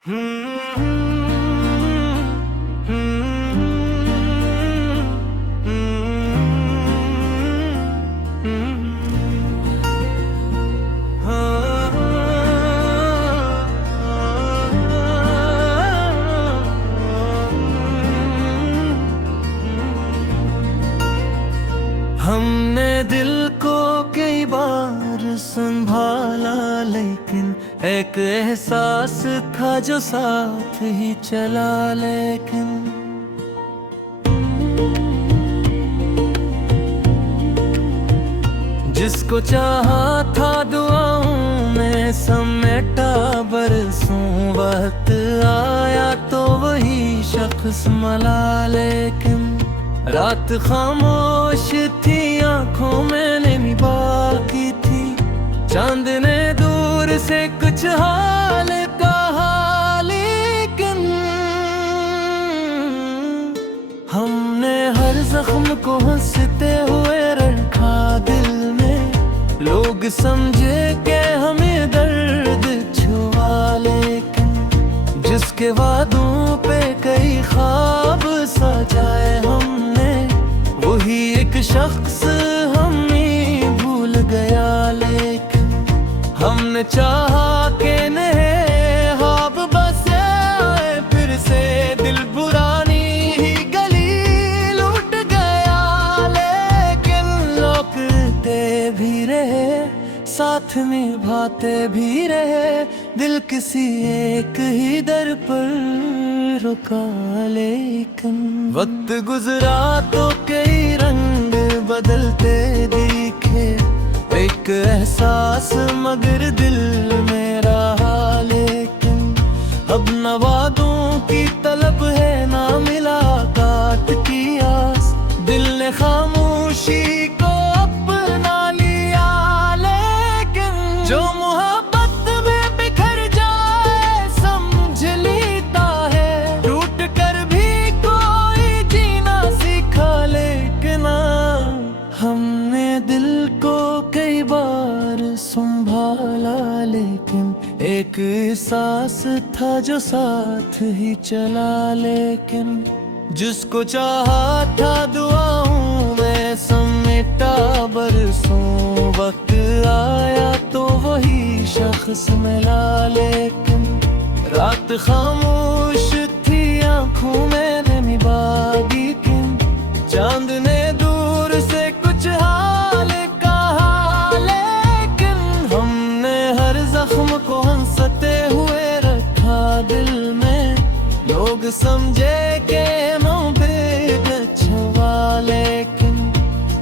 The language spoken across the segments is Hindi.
हमने दिल को कई बार संभाला, लेकिन एक एहसास था जो साथ ही चला। लेकिन जिसको चाहा था दुआओं में समेटा बरसों, वक्त आया तो वही शख्स मिला। लेकिन रात खामोश थी, आंखों में नमी बाकी थी। चांद ने दूर से कुछ हाल कहा, लेकिन हमने हर जख्म को हंसते हुए रखा दिल में। लोग समझे कि हमें दर्द छुआ, लेकिन जिसके वादों पे कई ख्वाब सजाए हमने, वही एक शख्स हमें भूल गया। लेकिन हमने चाहा कि नहीं ख्वाब बसे फिर से, दिल पुरानी ही गली लूट गया। लेकिन लौटते भी रहे, साथ निभाते भी रहे, दिल किसी एक ही दर पर रुका। लेकिन वक्त गुजरा तो कई रंग बदलते दिखे, एक एहसास मगर दिल में रहा। लेकिन अब न वादों की तलब है, ना मिला काट की आस, दिल ने खामोशी को अपना लिया। लेकिन जो मोहब्बत में बिखर जाए समझ लेता है, टूट कर भी कोई जीना सीखा। लेकिन हमने दिल को कई बार संभाला, लेकिन एक एहसास था जो साथ ही चला। लेकिन जिसको चाहा था दुआओं में समेटा बरसों, वक्त आया तो वही शख्स मिला। लेकिन रात खामोश थी, आंखों में नमी बाकी थी। चांद ने दूर से कुछ हाल कहा, लेकिन हमने हर जख्म को हंसते हुए रखा दिल में। लोग समझे कि छुआ, लेकिन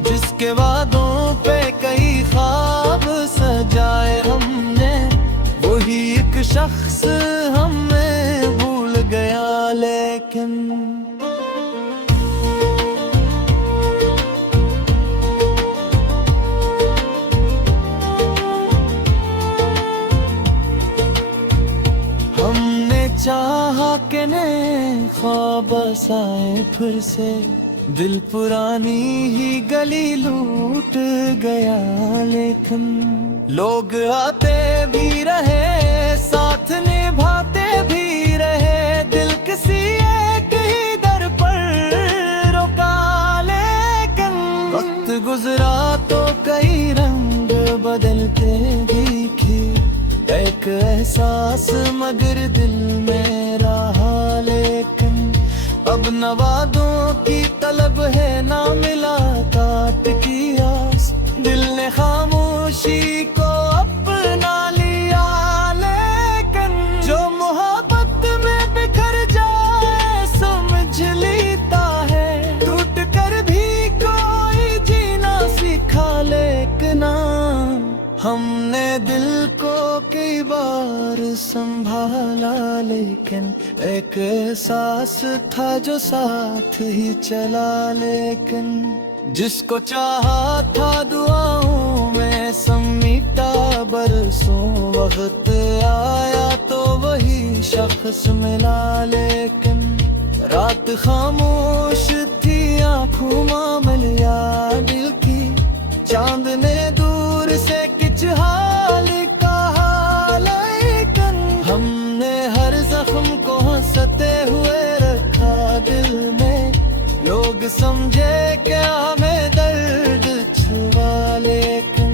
जिसके वादों पे कई ख्वाब सजाए हमने, वही एक शख्स हमें भूल गया। लेकिन चाहा कि नए ख्वाब आए फिर से, दिल पुरानी ही गली लूट गया। लेकिन लोग आते भी रहे, साथ निभाते भी रहे, दिल किसी एक ही दर पर रुका। लेकिन वक्त गुजरा तो कई रंग बदलते दिखे, एक एहसास मगर दिल में रहा। लेकिन अब न वादों की तलब है, ना मिला काट की आस, दिल ने खामोशी को अपना लिया। लेकिन जो मोहब्बत में बिखर जाए समझ लेता है, टूट कर भी कोई जीना सीखा। लेकिन हमने दिल को कई बार संभाला, लेकिन एक एहसास था जो साथ ही चला। लेकिन जिसको चाहा था दुआओं में समेटा बरसों, वक्त आया तो वही शख्स मिला। लेकिन रात खामोश थी, आंखों में लिया दिल की। चांद ने दूर से कुछ हाल कहा, लेकिन हमने हर जख्म को हंसते हुए रखा दिल में, लोग समझे क्या हमें दर्द छुआ, लेकिन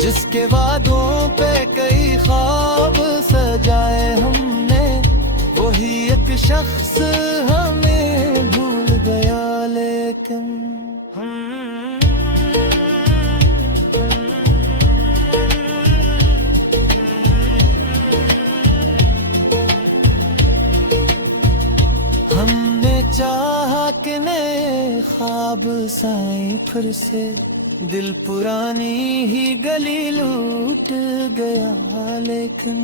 जिसके वादों पे कई ख्वाब सजाए हमने, वही एक शख्स हमें भूल गया। लेकिन हमने चाहा कि नए ख्वाब साए फिर से, दिल पुरानी ही गली लूट गया। लेकिन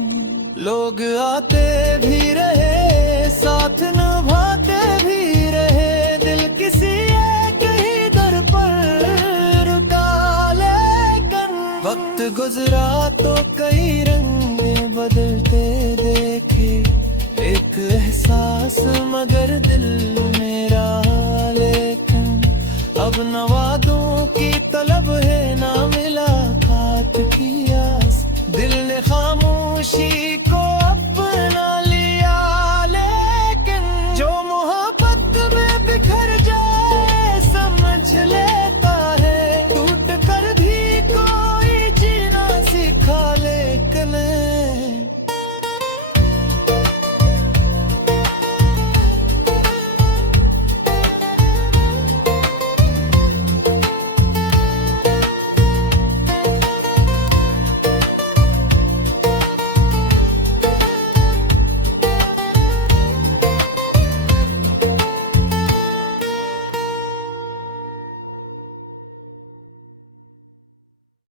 लोग आते भी रहे, साथ निभाते भी रहे, दिल किसी एक ही दर पर रुका। लेकिन वक्त गुजरा तो कई रंगे बदलते देखे, एक एहसास मगर दिल